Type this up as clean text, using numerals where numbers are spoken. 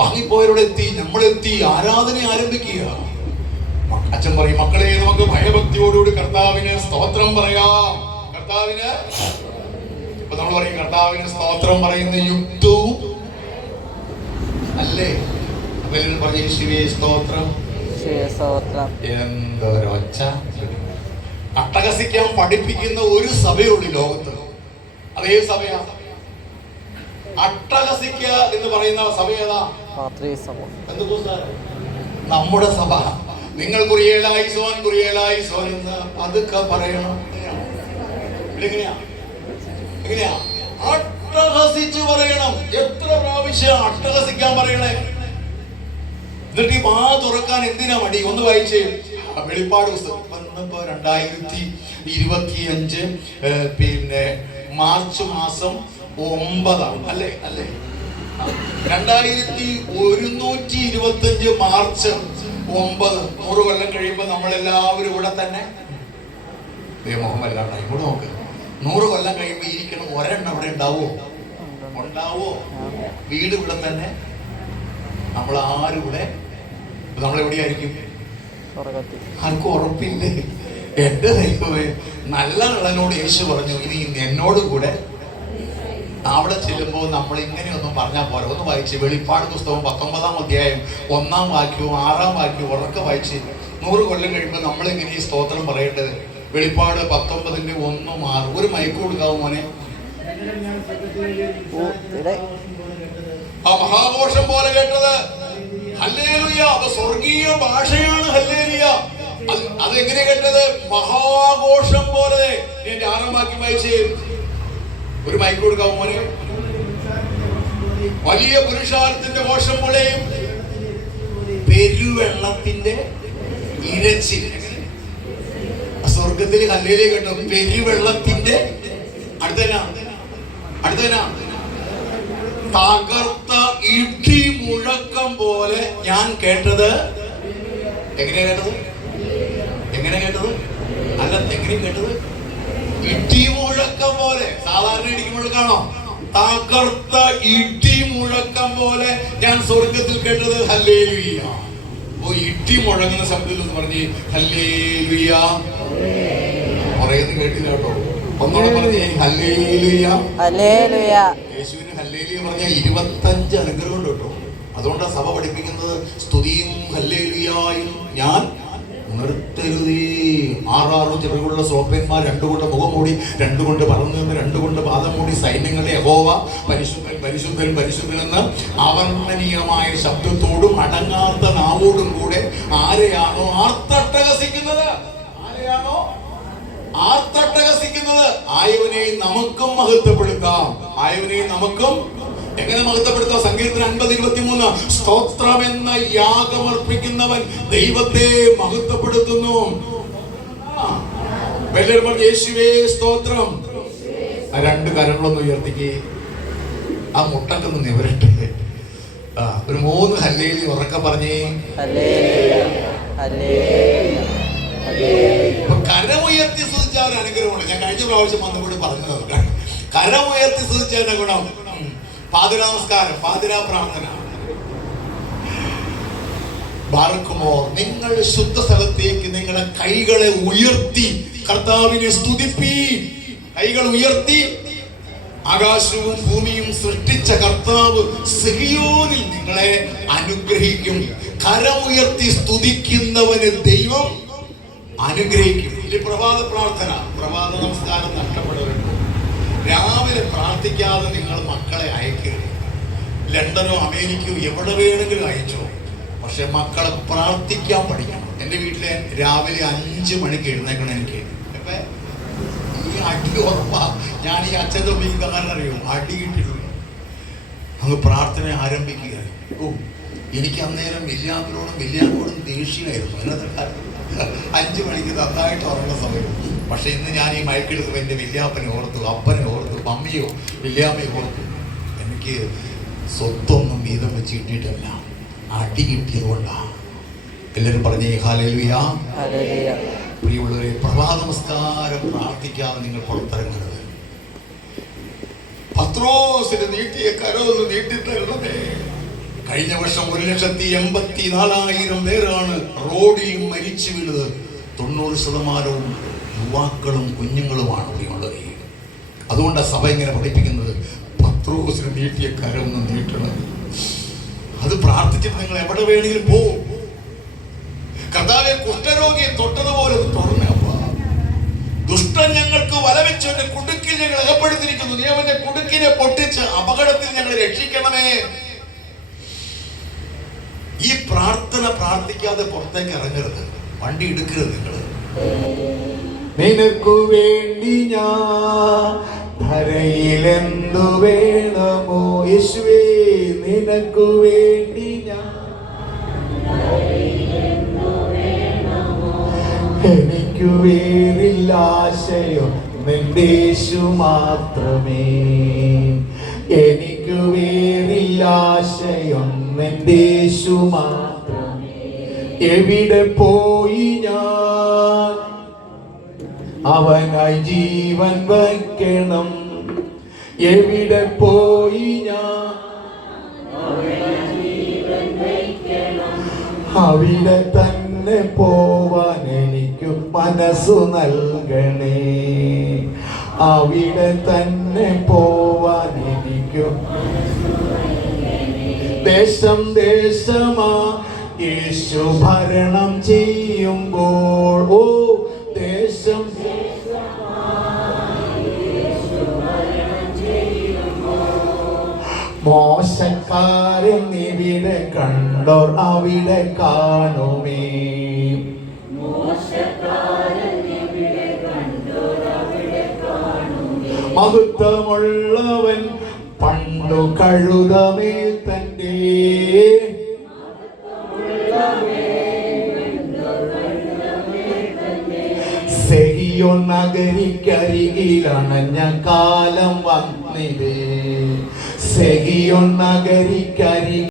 വാങ്ങിപ്പോയവരോട് എത്തി, നമ്മളെത്തി, ആരാധന ആരംഭിക്കുക. അച്ഛൻ പറയും, മക്കളെ നമുക്ക് ഭയഭക്തിയോടുകൂടി കർത്താവിന് സ്തോത്രം പറയാം. കർത്താവിന് ഇപ്പൊ നമ്മൾ പറയും കർത്താവിന് സ്തോത്രം പറയുന്ന യുക്തവും അല്ലേ? അപ്പൊ എല്ലാവരും പറഞ്ഞ യേശുവേ സ്തോത്രം. എന്തൊരൊച്ച! അട്ടഹസിക്കാൻ പഠിപ്പിക്കുന്ന ഒരു സഭയുള്ളൂ ലോകത്ത്. അതേ സഭയാ അട്ടഹസിക്ക എന്ന് പറയുന്ന സഭ ഏതാ? നമ്മുടെ സഭ. നിങ്ങൾ കുറിയേലായിസോൻ കുറിയേലായിസോൻ എന്ന് അതൊക്കെ പറയണം. എങ്ങനെയാ എങ്ങനെയാ അട്ടഹസിച്ച് പറയണം. എത്ര പ്രാവശ്യം അട്ടഹസിക്കാൻ പറയണേ? എന്നിട്ട് ഈ വാ തുറക്കാൻ എന്തിനാ മടി? ഒന്ന് വായിച്ചേ വെളിപ്പാട് പുസ്തകം. ഇപ്പൊ 2025 പിന്നെ മാർച്ച് മാസം 9 അല്ലേ? 2125 മാർച്ച് 9, 100 കൊല്ലം കഴിയുമ്പോ നമ്മളെല്ലാവരും ഇവിടെ തന്നെ. മുഹമ്മദ് ഇവിടെ നോക്ക്, 100 കൊല്ലം കഴിയുമ്പോ ഇരിക്കണം ഒരെണ്ണം അവിടെ ഉണ്ടാവോ? വീട് ഇവിടെ തന്നെ. നമ്മൾ ആരും ഇവിടെ, നമ്മളെവിടെയായിരിക്കും? ആർക്കും ഉറപ്പില്ലേ? എന്റെ ദൈവമേ, നല്ല കള്ളനോട് യേശു പറഞ്ഞു, ഇനി എന്നോട് കൂടെ അവിടെ ചെല്ലുമ്പോൾ നമ്മൾ ഇങ്ങനെയൊന്നും പറഞ്ഞാൽ പോരാ. ഒന്ന് വായിച്ച് വെളിപ്പാട് പുസ്തകം 19-ാം അധ്യായം 1-ാം വാക്യവും 6-ാം വാക്യവും ഉറക്കെ വായിച്ച്. 100 കൊല്ലം കഴിയുമ്പോൾ നമ്മളെങ്ങനെ ഈ സ്തോത്രം പറയേണ്ടത്? വെളിപ്പാട് 19-ന്റെ 1-6. ഒരു മൈക്ക് കൊടുക്കാവോ മോനെ? ആ മഹാഘോഷം പോലെ കേട്ടത് ഹല്ലേലൂയ. അത് സ്വർഗീയ ഭാഷയാണ് ഹല്ലേലൂയ. അതെങ്ങനെ കേട്ടത്? മഹാഘോഷം പോലെ. എന്റെ 6-ാം വാക്യം വായിച്ച്. ഒരു മൈക്ക് കൊടുക്കാവോ മോനെ? വലിയ പുരുഷാരത്തിന്റെ ഘോഷം പോലെയും പെരുവെള്ളത്തിന്റെ ഇരച്ചിൽ. സ്വർഗത്തിൽ ഹല്ലേലൂയ കേട്ടോ. പെരുവെള്ളത്തിന്റെ അടുത്തനാ തകർത്ത ഇടി മുഴക്കം പോലെ ഞാൻ കേട്ടത്. എങ്ങനെ കേട്ടത്? അല്ല, എങ്ങനെ കേട്ടത്? ഇടി മുഴക്കം പോലെ. സാധാരണ ഇടി മുഴക്കാണോ? തകർത്ത ഇടി മുഴക്കം പോലെ ഞാൻ സ്വർഗത്തിൽ കേട്ടത് ഹല്ലേലൂയ. ഓ, ഇടി മുഴങ്ങുന്ന ശബ്ദത്തിൽ എന്ന് പറഞ്ഞ് ഹല്ലേലൂയ പറയുന്നത് കേട്ടില്ല കേട്ടോ. ഒന്നോടെ പറഞ്ഞേ ഹല്ലേലൂയ. യേശുവിന് ഹല്ലേലൂയ പറഞ്ഞാൽ 25 അനുഗ്രഹം ഉണ്ട് കേട്ടോ. അതുകൊണ്ടാണ് സഭ പഠിപ്പിക്കുന്നത് സ്തുതിയും ഹല്ലേലൂയായും ഞാൻ നിർത്തരുതേ. 6 ചിറകുള്ള സോപ്പന്മാർ 2 കൊണ്ട് മുഖം മൂടി, 2 കൊണ്ട് പറന്നു നിന്ന്, 2 കൊണ്ട് പാദം മൂടി സൈന്യങ്ങളുടെ യഹോവ പരിശുദ്ധൻ പരിശുദ്ധൻ പരിശുദ്ധൻ എന്ന് അവർണ്ണനീയമായ ശബ്ദത്തോടും അടങ്ങാത്ത നാവോടും കൂടെ ആരെയാണോ ആർത്തട്ടഹസിക്കുന്നത്, ആയവനെ നമുക്കും മഹത്വപ്പെടുത്താം. എങ്ങനെ മഹത്വപ്പെടുത്താം? സങ്കീർത്തനം 50:23 സ്തോത്രമെന്ന യാഗമർപ്പിക്കുന്നവൻ ദൈവത്തെ മഹത്വപ്പെടുത്തുന്നു. യേശുവേ സ്തോത്രം. 2 കരങ്ങളൊന്ന് ഉയർത്തിക്ക്. ആ മുട്ടക്കൊന്ന് നിവരട്ടെ. ഒരു 3 ഹല്ലേലൂയ ഉറക്കെ പറഞ്ഞേ. കരമുയർത്തി സ്തുതിച്ച ഒരു അനുഗ്രഹമുണ്ട്. ഞാൻ കഴിഞ്ഞ പ്രാവശ്യം വന്നുകൂടി പറഞ്ഞത്. കരമുയർത്തി സ്തുതിച്ചതിന്റെ ഗുണം. പാതിരാ നമസ്കാരം, പാതിരാ പ്രാർത്ഥന. ബാറക്കുമോ, നിങ്ങൾ ശുദ്ധ സ്ഥലത്തേക്ക് നിങ്ങളുടെ കൈകളെ ഉയർത്തി കർത്താവിനെ സ്തുതിപ്പീ. കൈകൾ ഉയർത്തി. ആകാശവും ഭൂമിയും സൃഷ്ടിച്ച കർത്താവ് സിഹിയോനിൽ നിങ്ങളെ അനുഗ്രഹിക്കും. കരമുയർത്തി സ്തുതിക്കുന്നവന് ദൈവം അനുഗ്രഹിക്കും. ഇത് പ്രഭാത പ്രാർത്ഥന, പ്രഭാത നമസ്കാരം നഷ്ടപ്പെടുന്നുണ്ട്. രാവിലെ പ്രാർത്ഥിക്കാതെ നിങ്ങൾ മക്കളെ അയക്കുക. ലണ്ടനോ അമേരിക്കയോ എവിടെ വേണമെങ്കിലും അയച്ചോ, പക്ഷെ മക്കളെ പ്രാർത്ഥിക്കാൻ പഠിക്കണം. എൻ്റെ വീട്ടിലെ രാവിലെ 5 മണിക്ക് എഴുന്നേക്കണം. എനിക്ക് ഈ അടി ഉറപ്പാ. ഞാൻ ഈ അച്ഛൻ്റെ ഉപയോഗിക്കാൻ അറിയും, അടി കിട്ടിയിട്ടുണ്ട്. അങ്ങ് പ്രാർത്ഥന ആരംഭിക്കുക. എനിക്ക് അന്നേരം വില്യാനോടും ദേഷ്യമായിരുന്നു. ഇന്നത്തെ കാലത്ത് 5 മണിക്ക് നന്നായിട്ട് ഉറങ്ങുന്ന സമയം. പക്ഷെ ഇന്ന് ഞാൻ ഈ മയക്കെടുത്ത് എൻ്റെ വില്യാപ്പനെ ഓർത്തു, അപ്പനെ ഓർത്തു, മമ്മിയോ വില്യാമ്മയോ ഓർത്തു. എനിക്ക് സ്വത്തൊന്നും വീതം വെച്ച് കിട്ടിയിട്ടല്ല, അടി കിട്ടിയത് കൊണ്ടാണ്. എല്ലാവരും പറഞ്ഞേ ഹല്ലേലൂയ. പ്രിയമുള്ളവരെ, പ്രഭാത നമസ്കാരം പ്രാർത്ഥിക്കാതെ നിങ്ങൾ പുറത്തിറങ്ങരുത്. പത്രോസിന് നീട്ടിയ കരമൊന്ന് നീട്ടിത്തരണമേ. കഴിഞ്ഞ വർഷം 1,84,000 പേരാണ് റോഡിൽ മരിച്ചു വീണത്. 90% യുവാക്കളും കുഞ്ഞുങ്ങളുമാണ് ഇവിടെയുള്ളത്. അതുകൊണ്ടാണ് സഭ ഇങ്ങനെ പഠിപ്പിക്കുന്നത്, പത്രോസിന് നീട്ടിയ കരമൊന്ന് നീട്ടണം. അത് പ്രാർത്ഥിച്ചിട്ട് നിങ്ങൾ എവിടെ വേണമെങ്കിലും പോകും. കർത്താവെ, കുഷ്ഠരോഗിയെ തൊട്ടതുപോലെ തുറന്നപ്പ, ദുഷ്ടൻ ഞങ്ങൾക്ക് വലവെച്ച് അവന്റെ കുടുക്കിൽ ഞങ്ങൾ അകപ്പെടുത്തിയിരിക്കുന്നു. നീ അവന്റെ കുടുക്കിനെ പൊട്ടിച്ച് അപകടത്തിൽ ഞങ്ങൾ രക്ഷിക്കണമേ. ഈ പ്രാർത്ഥന പ്രാർത്ഥിക്കാതെ പുറത്തേക്ക് ഇറങ്ങരുത്, വണ്ടി എടുക്കരുത്. നിനക്കു വേണ്ടി ഞാൻ ധരയിലെന്തു വേണമോ യേശുവേ, നിനക്കു വേണ്ടി ഞാൻ എനിക്കു വേറില്ല ആശയം നിന്റെ യേശു മാത്രമേ. എനിക്കു വേറില്ല ആശയം നിന്റെ യേശു മാത്രമേ. എവിടെ പോയി ഞാൻ അവനായി ജീവൻ വയ്ക്കണം. എവിടെ പോയി ഞാൻ അവിടെ തന്നെ പോവാൻ എനിക്ക് മനസ്സു നൽകണേ. അവിടെ തന്നെ പോവാൻ എനിക്ക് ദേശം ദേശമാ യേശു ഭരണം ചെയ്യുമ്പോൾ, ഓ ദേശം മോശക്കാരൻ ഇവിടെ കണ്ടോർ അവിടെ കാണുമേ. മഹത്വമുള്ളവൻ പണ്ടു കഴുതമേ തന്റെ സെഹിയോൻ നഗരിക്കരികിലണഞ്ഞ കാലം വന്നിതേ. സെഹിയോൻ നഗരിക്കരി